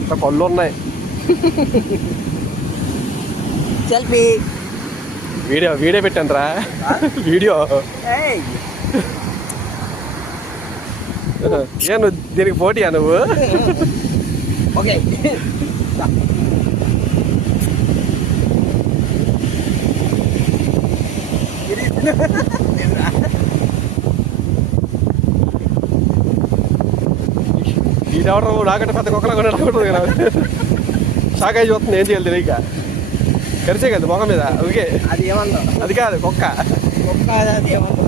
అంత కళ్ళు ఉన్నాయి. సెల్ఫీ వీడియో పెట్టాను రా. వీడియో ఏ నువ్వు దీనికి పోటీయా నువ్వు? ఓకే ఇది ఎవరు నాకంటే పెద్ద కుక్కలా కూడా అనుకుంటుంది కదా. షాకాయ చూస్తుంది, ఏం చేయాలి తెలియక. కరిచే కదా మొహం మీద. ఓకే అది ఏమన్నా అది కాదు కుక్క. అది ఏమన్నా